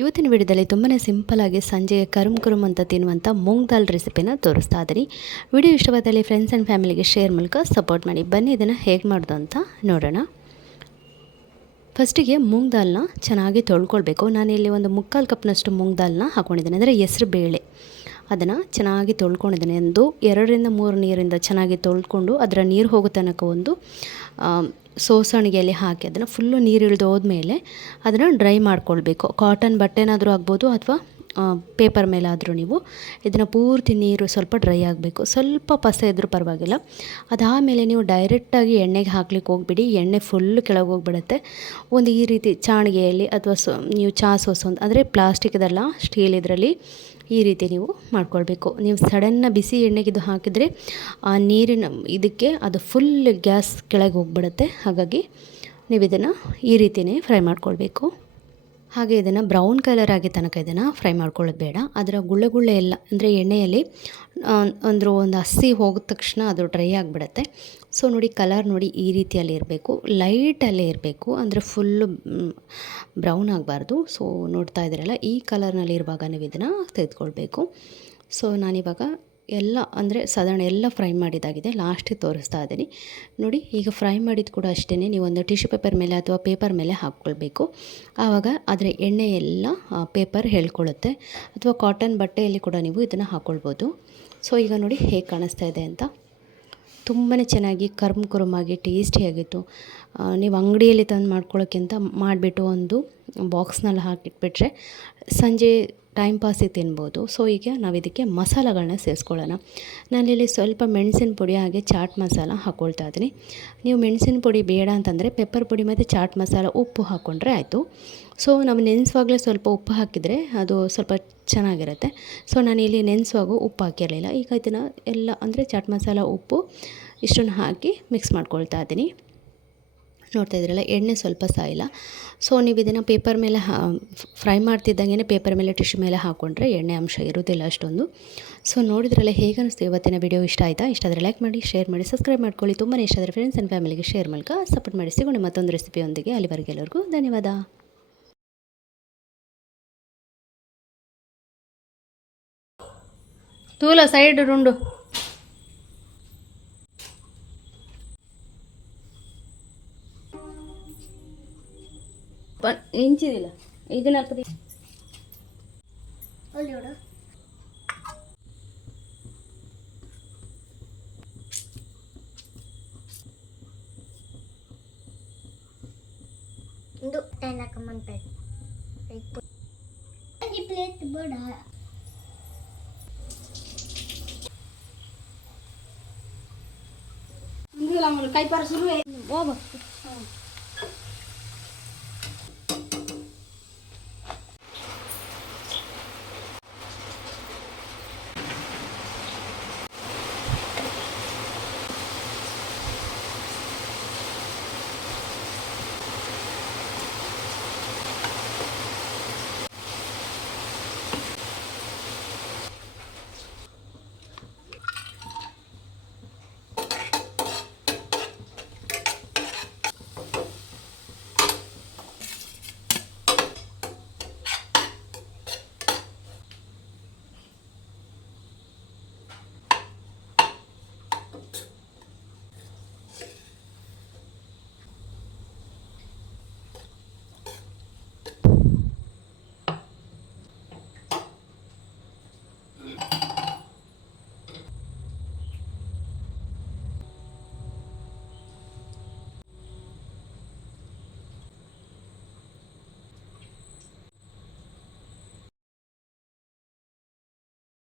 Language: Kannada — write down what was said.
ಇವತ್ತಿನ ವಿಡಿಯೋದಲ್ಲಿ ತುಂಬಾ ಸಿಂಪಲಾಗಿ ಸಂಜೆಗೆ ಕರುಮ್ ಅಂತ ತಿನ್ನುವಂಥ ಮೂಂಗ್ ದಾಲ್ ರೆಸಿಪಿನ ತೋರಿಸ್ತಾ ಇದ್ದೀನಿ. ವಿಡಿಯೋ ಇಷ್ಟವಾದಲ್ಲಿ ಫ್ರೆಂಡ್ಸ್ ಆ್ಯಂಡ್ ಫ್ಯಾಮಿಲಿಗೆ ಶೇರ್ ಮೂಲಕ ಸಪೋರ್ಟ್ ಮಾಡಿ. ಬನ್ನಿ ಇದನ್ನು ಹೇಗೆ ಮಾಡೋದು ಅಂತ ನೋಡೋಣ. ಫಸ್ಟಿಗೆ ಮೂಂಗ್ ದಾಲ್ನ ಚೆನ್ನಾಗಿ ತೊಳ್ಕೊಳ್ಬೇಕು. ನಾನಿಲ್ಲಿ ಒಂದು 3/4 ಕಪ್ನಷ್ಟು ಮೂಂಗ್ ದಾಲ್ನ ಹಾಕ್ಕೊಂಡಿದ್ದೇನೆ, ಅಂದರೆ ಹೆಸರು ಬೇಳೆ. ಅದನ್ನು ಚೆನ್ನಾಗಿ ತೊಳ್ಕೊಂಡಿದ್ದೇನೆ. 2 ರಿಂದ 3 ನೀರಿಂದ ಚೆನ್ನಾಗಿ ತೊಳ್ಕೊಂಡು ಅದರ ನೀರು ಹೋಗೋ ತನಕ ಒಂದು ಸೋಸಣಿಗೆಯಲ್ಲಿ ಹಾಕಿ ಅದನ್ನು ಫುಲ್ಲು ನೀರು ಇಳಿದು ಹೋದ್ಮೇಲೆ ಅದನ್ನು ಡ್ರೈ ಮಾಡ್ಕೊಳ್ಬೇಕು. ಕಾಟನ್ ಬಟ್ಟೆನಾದರೂ ಆಗ್ಬೋದು ಅಥವಾ ಪೇಪರ್ ಮೇಲಾದರೂ ನೀವು ಇದನ್ನು ಪೂರ್ತಿ ನೀರು ಸ್ವಲ್ಪ ಡ್ರೈ ಆಗಬೇಕು. ಸ್ವಲ್ಪ ಪಸೆ ಇದ್ದರೂ ಪರವಾಗಿಲ್ಲ. ಅದಾದಮೇಲೆ ನೀವು ಡೈರೆಕ್ಟಾಗಿ ಎಣ್ಣೆಗೆ ಹಾಕ್ಲಿಕ್ಕೆ ಹೋಗ್ಬಿಡಿ. ಎಣ್ಣೆ ಫುಲ್ಲು ಕೆಳಗೆ ಹೋಗಿಬಿಡುತ್ತೆ. ಒಂದು ಈ ರೀತಿ ಚಾಣಿಗೆಯಲ್ಲಿ ಅಥವಾ ನೀವು ಸೋಸೊಂದು ಅಂದರೆ ಪ್ಲಾಸ್ಟಿಕ್ದಲ್ಲ, ಸ್ಟೀಲ್ ಇದರಲ್ಲಿ ಈ ರೀತಿ ನೀವು ಮಾಡ್ಕೊಳ್ಬೇಕು. ನೀವು ಸಡನ್ನ ಬಿಸಿ ಎಣ್ಣೆಗೆ ಇದು ಹಾಕಿದರೆ ಆ ನೀರಿನ ಇದಕ್ಕೆ ಅದು ಫುಲ್ ಗ್ಯಾಸ್ ಕೆಳಗೆ ಹೋಗಿಬಿಡುತ್ತೆ. ಹಾಗಾಗಿ ನೀವು ಇದನ್ನು ಈ ರೀತಿಯೇ ಫ್ರೈ ಮಾಡ್ಕೊಳ್ಬೇಕು. ಹಾಗೆ ಇದನ್ನು ಬ್ರೌನ್ ಕಲರ್ ಆಗಿ ತನಕ ಇದನ್ನು ಫ್ರೈ ಮಾಡ್ಕೊಳ್ಳೋದು ಬೇಡ. ಅದರ ಗುಳ್ಳೆ ಎಲ್ಲ ಅಂದರೆ ಎಣ್ಣೆಯಲ್ಲಿ ಒಂದು ಹಸಿ ಹೋಗಿದ ತಕ್ಷಣ ಅದು ಡ್ರೈ ಆಗಿಬಿಡುತ್ತೆ. ಸೊ ನೋಡಿ, ಕಲರ್ ನೋಡಿ ಈ ರೀತಿಯಲ್ಲಿ ಇರಬೇಕು, ಲೈಟಲ್ಲೇ ಇರಬೇಕು, ಅಂದರೆ ಫುಲ್ಲು ಬ್ರೌನ್ ಆಗಬಾರ್ದು. ಸೊ ನೋಡ್ತಾ ಇದ್ದೀರಲ್ಲ, ಈ ಕಲರ್ನಲ್ಲಿ ಇರುವಾಗ ನೀವು ಇದನ್ನು ತೆಗೆದುಕೊಳ್ಬೇಕು. ಸೊ ನಾನಿವಾಗ ಎಲ್ಲ ಅಂದರೆ ಸಾಧಾರಣ ಎಲ್ಲ ಫ್ರೈ ಮಾಡಿದಾಗಿದೆ, ಲಾಸ್ಟಿಗೆ ತೋರಿಸ್ತಾ ಇದ್ದೀನಿ ನೋಡಿ. ಈಗ ಫ್ರೈ ಮಾಡಿದ್ದು ಕೂಡ ಅಷ್ಟೇ, ನೀವು ಒಂದು ಟಿಶ್ಯೂ ಪೇಪರ್ ಮೇಲೆ ಅಥವಾ ಪೇಪರ್ ಮೇಲೆ ಹಾಕ್ಕೊಳ್ಬೇಕು. ಆವಾಗ ಅದರ ಎಣ್ಣೆ ಎಲ್ಲ ಪೇಪರ್ ಹೇಳ್ಕೊಳ್ಳುತ್ತೆ. ಅಥವಾ ಕಾಟನ್ ಬಟ್ಟೆಯಲ್ಲಿ ಕೂಡ ನೀವು ಇದನ್ನು ಹಾಕ್ಕೊಳ್ಬೋದು. ಸೊ ಈಗ ನೋಡಿ ಹೇಗೆ ಕಾಣಿಸ್ತಾ ಇದೆ ಅಂತ. ತುಂಬಾ ಚೆನ್ನಾಗಿ ಕುರುಮಾಗಿ ಟೇಸ್ಟಿಯಾಗಿತ್ತು. ನೀವು ಅಂಗಡಿಯಲ್ಲಿ ತಂದು ಮಾಡ್ಕೊಳ್ಳೋಕ್ಕಿಂತ ಮಾಡಿಬಿಟ್ಟು ಒಂದು ಬಾಕ್ಸ್ನಲ್ಲಿ ಹಾಕಿಟ್ಬಿಟ್ರೆ ಸಂಜೆ ಟೈಮ್ ಪಾಸಿಗೆ ತಿನ್ಬೋದು. ಸೊ ಈಗ ನಾವು ಇದಕ್ಕೆ ಮಸಾಲೆಗಳನ್ನ ಸೇರಿಸ್ಕೊಳ್ಳೋಣ. ನಾನಿಲ್ಲಿ ಸ್ವಲ್ಪ ಮೆಣಸಿನ ಪುಡಿ ಹಾಗೆ ಚಾಟ್ ಮಸಾಲ ಹಾಕ್ಕೊಳ್ತಾ ಇದ್ದೀನಿ. ನೀವು ಮೆಣಸಿನ ಪುಡಿ ಬೇಡ ಅಂತಂದರೆ ಪೆಪ್ಪರ್ ಪುಡಿ ಮತ್ತು ಚಾಟ್ ಮಸಾಲ, ಉಪ್ಪು ಹಾಕ್ಕೊಂಡ್ರೆ ಆಯಿತು. ಸೊ ನಾವು ನೆನೆಸುವಾಗಲೇ ಸ್ವಲ್ಪ ಉಪ್ಪು ಹಾಕಿದರೆ ಅದು ಸ್ವಲ್ಪ ಚೆನ್ನಾಗಿರುತ್ತೆ. ಸೊ ನಾನಿಲ್ಲಿ ನೆನೆಸುವಾಗ ಉಪ್ಪು ಹಾಕಿರಲಿಲ್ಲ. ಈಗ ಇದನ್ನು ಎಲ್ಲ ಅಂದರೆ ಚಾಟ್ ಮಸಾಲ, ಉಪ್ಪು ಇಷ್ಟನ್ನು ಹಾಕಿ ಮಿಕ್ಸ್ ಮಾಡ್ಕೊಳ್ತಾ ಇದ್ದೀನಿ. ನೋಡ್ತಾ ಇದ್ದೀರಲ್ಲ, ಎಣ್ಣೆ ಸ್ವಲ್ಪ ಸಾಯಿಲ್ಲ. ಸೊ ನೀವು ಇದನ್ನು ಪೇಪರ್ ಮೇಲೆ ಫ್ರೈ ಮಾಡ್ತಿದ್ದಂಗೆ ಪೇಪರ್ ಮೇಲೆ ಟಿಶ್ಯೂ ಮೇಲೆ ಹಾಕ್ಕೊಂಡ್ರೆ ಎಣ್ಣೆ ಅಂಶ ಇರೋದಿಲ್ಲ ಅಷ್ಟೊಂದು. ಸೊ ನೋಡಿದ್ರಲ್ಲ, ಹೇಗೆ ಅನಿಸ್ತು ಇವತ್ತಿನ ವಿಡಿಯೋ? ಇಷ್ಟ ಆಯಿತಾ? ಇಷ್ಟ ಆದರೆ ಲೈಕ್ ಮಾಡಿ, ಶೇರ್ ಮಾಡಿ, ಸಬ್ಸ್ಕ್ರೈಬ್ ಮಾಡ್ಕೊಳ್ಳಿ. ತುಂಬಾ ಇಷ್ಟ ಆದರೆ ಫ್ರೆಂಡ್ಸ್ ಆ್ಯಂಡ್ ಫ್ಯಾಮಿಲಿಗೆ ಶೇರ್ ಮೂಲಕ ಸಪೋರ್ಟ್ ಮಾಡಿ. ಸಿಗೋಣ ಮತ್ತೊಂದು ರೆಸಿಪಿಯೊಂದಿಗೆ. ಅಲ್ಲಿವರೆಗೆ ಎಲ್ಲರಿಗೂ ಧನ್ಯವಾದ. ತೂಲ ಸೈಡ್ ರುಂಡು ಇಂಚಿದಿಲ್ಲ ಇದನ್ನ ಇದು ಟೈನಕ ಮಂಟೆ ಈ ಪ್ಲೇಟ್ ಬಡ ಕೈ ಪರ ಶುರು